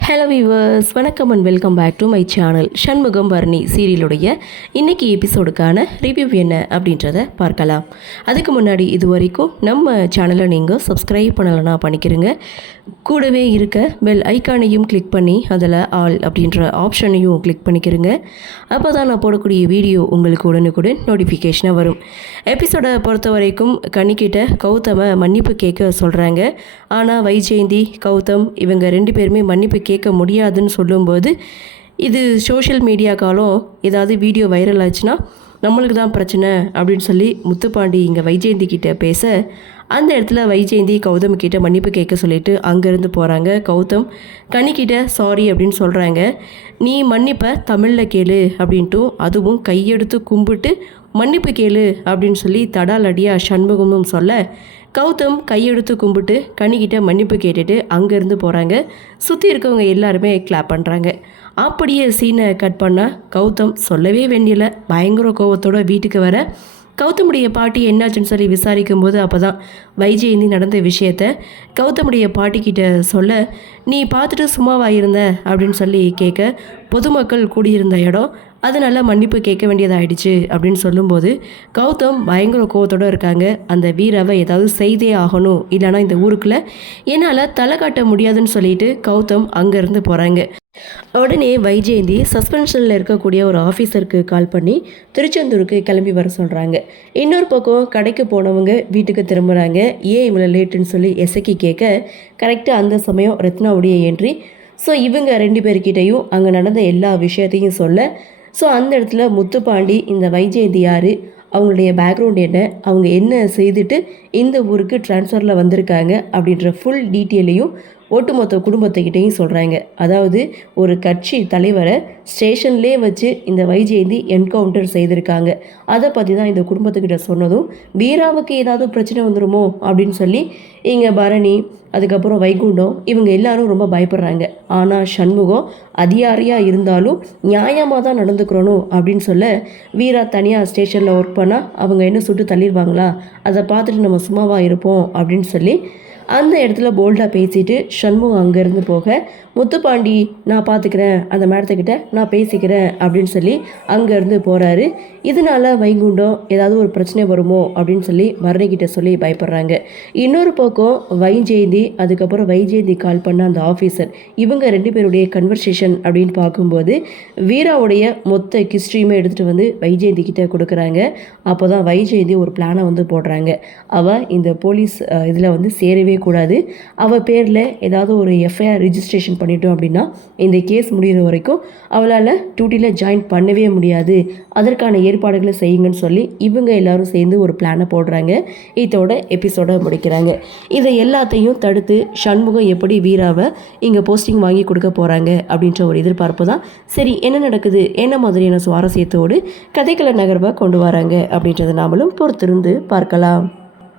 Hello viewers, வணக்கம் and welcome back to my channel. Shanmugam Varni சீரியலுடைய இன்றைக்கி எபிசோடுக்கான ரிவ்யூ என்ன அப்படின்றத பார்க்கலாம். அதுக்கு முன்னாடி இது வரைக்கும் நம்ம சேனலை நீங்கள் சப்ஸ்கிரைப் பண்ணலைன்னா பண்ணிக்கிறங்க. கூடவே இருக்க பெல் ஐக்கானையும் கிளிக் பண்ணி அதில் ஆல் அப்படின்ற ஆப்ஷனையும் கிளிக் பண்ணிக்கிறங்க. அப்போ தான் நான் போடக்கூடிய வீடியோ உங்களுக்கு உடனுக்குடன் நோட்டிஃபிகேஷனாக வரும். எபிசோடை பொறுத்த வரைக்கும் கன்னிக்கிட்ட கௌதமை மன்னிப்பு கேட்க சொல்கிறாங்க. ஆனால் வைஜெயந்தி கௌதம் இவங்க 2 பேருமே மன்னிப்பு கேட்க முடியாதுன்னு சொல்லும்போது, இது சோஷியல் மீடியா காலம், ஏதாவது வீடியோ வைரல் ஆச்சுன்னா நம்மளுக்கு தான் பிரச்சனை அப்படின்னு சொல்லி முத்துப்பாண்டி இங்கே வைஜெயந்தி கிட்டே பேச, அந்த இடத்துல வைஜெயந்தி கௌதம் கிட்ட மன்னிப்பு கேட்க சொல்லிட்டு அங்கேருந்து போகிறாங்க. கௌதம் கனிக்கிட்ட சாரி அப்படின்னு சொல்கிறாங்க. நீ மன்னிப்பை தமிழில் கேளு அப்படின்ட்டும், அதுவும் கையெடுத்து கும்பிட்டு மன்னிப்பு கேளு அப்படின்னு சொல்லி தடால் அடியாக சண்முகமும் சொல்ல, கௌதம் கையெடுத்து கும்பிட்டு கனிக்கிட்ட மன்னிப்பு கேட்டுட்டு அங்கேருந்து போகிறாங்க. சுற்றி இருக்கவங்க எல்லாருமே கிளாப் பண்ணுறாங்க. அப்படியே சீனை கட் பண்ணால் கௌதம் சொல்லவே வேண்டியல பயங்கர கோவத்தோட வீட்டுக்கு வர, கௌதமுடைய பாட்டி என்னாச்சுன்னு சொல்லி விசாரிக்கும் போது அப்போ தான் வைஜெயந்தி நடந்த விஷயத்த கௌதமுடைய பாட்டிக்கிட்ட சொல்ல, நீ பார்த்துட்டு சும்மாவாக இருந்த அப்படின்னு சொல்லி கேட்க, பொதுமக்கள் கூடியிருந்த இடம் அதனால் மன்னிப்பு கேட்க வேண்டியதாகிடுச்சு அப்படின்னு சொல்லும்போது கௌதம் பயங்கர கோவத்தோடு இருக்காங்க. அந்த வீராவை ஏதாவது செய்தே ஆகணும், இல்லைனா இந்த ஊருக்குள்ளே என்னால் தலை காட்ட முடியாதுன்னு சொல்லிட்டு கௌதம் அங்கேருந்து போகிறாங்க. உடனே வைஜெயந்தி சஸ்பென்ஷனில் இருக்கக்கூடிய ஒரு ஆஃபீஸருக்கு கால் பண்ணி திருச்செந்தூருக்கு கிளம்பி வர சொல்கிறாங்க. இன்னொரு பக்கம் கடைக்கு போனவங்க வீட்டுக்கு திரும்புகிறாங்க. ஏன் இவ்வளோ லேட்டுன்னு சொல்லி எசக்கி கேட்க, கரெக்டாக அந்த சமயம் ரத்னாவுடைய என்ட்ரி. ஸோ இவங்க 2 பேர்கிட்டையும் அங்கே நடந்த எல்லா விஷயத்தையும் சொல்ல, ஸோ அந்த இடத்துல முத்துப்பாண்டி இந்த வைஜெயந்தி யார், அவங்களுடைய பேக்ரவுண்ட் என்ன, அவங்க என்ன செய்துட்டு இந்த ஊருக்கு ட்ரான்ஸ்ஃபரில் வந்திருக்காங்க அப்படின்ற ஃபுல் டீட்டெயிலையும் ஒட்டுமொத்த குடும்பத்துக்கிட்டையும் சொல்கிறாங்க. அதாவது ஒரு கட்சி தலைவரை ஸ்டேஷன்லேயே வச்சு இந்த வைஜெயந்தி என்கவுண்டர் செய்திருக்காங்க. அதை பற்றி தான் இந்த குடும்பத்துக்கிட்ட சொன்னதும், வீராவுக்கு ஏதாவது பிரச்சனை வந்துடுமோ அப்படின்னு சொல்லி இங்கே பரணி, அதுக்கப்புறம் வைகுண்டம் இவங்க எல்லாரும் ரொம்ப பயப்படுறாங்க. ஆனால் சண்முகம் அதிகாரியாக இருந்தாலும் நியாயமாக தான் நடந்துக்கிறணும் அப்படின்னு சொல்ல, வீரா தனியாக ஸ்டேஷனில் ஒர்க் பண்ணால் அவங்க என்ன சுட்டு தள்ளிடுவாங்களா, அதை பார்த்துட்டு நம்ம சும்மாவாக இருப்போம் அப்படின்னு சொல்லி அந்த இடத்துல போல்டாக பேசிட்டு சண்முகம் அங்கேருந்து போக, முத்துப்பாண்டி நான் பார்த்துக்கிறேன், அந்த மேடத்துக்கிட்ட நான் பேசிக்கிறேன் அப்படின்னு சொல்லி அங்கேருந்து போகிறாரு. இதனால் வைகுண்டம் ஏதாவது ஒரு பிரச்சனை வருமோ அப்படின்னு சொல்லி பரணிக்கிட்ட சொல்லி பயப்படுறாங்க. இன்னொரு பக்கம் வைஜெயந்தி, அதுக்கப்புறம் வைஜெயந்தி கால் பண்ண அந்த ஆஃபீஸர், இவங்க 2 பேருடைய கன்வர்சேஷன் அப்படின்னு பார்க்கும்போது வீராவுடைய மொத்த ஹிஸ்ட்ரியுமே எடுத்துகிட்டு வந்து வைஜெயந்தி கிட்ட கொடுக்குறாங்க. அப்போ தான் வைஜெயந்தி ஒரு பிளானை வந்து போடுறாங்க. அவள் இந்த போலீஸ் இதில் வந்து சேரவே கூடாது, அவள் பேரில் ஏதாவது ஒரு எஃப்ஐஆர் ரிஜிஸ்ட்ரேஷன் பண்ணிட்டோம் அப்படின்னா இந்த கேஸ் முடிகிற வரைக்கும் அவளால் டியூட்டியில் ஜாயின் பண்ணவே முடியாது, அதற்கான ஏற்பாடுகளை செய்யுங்கன்னு சொல்லி இவங்க எல்லாரும் சேர்ந்து ஒரு பிளானை போடுறாங்க. இதோட எபிசோட முடிக்கிறாங்க. இதை எல்லாத்தையும் தடுத்து சண்முகம் எப்படி வீராவை இங்கே போஸ்டிங் வாங்கி கொடுக்க போகிறாங்க அப்படின்ற ஒரு எதிர்பார்ப்பு தான். சரி, என்ன நடக்குது, என்ன மாதிரியான சுவாரஸ்யத்தோடு கதைக்கள நகர்வை கொண்டு வராங்க அப்படின்றத நாமளும் பொறுத்திருந்து பார்க்கலாம்.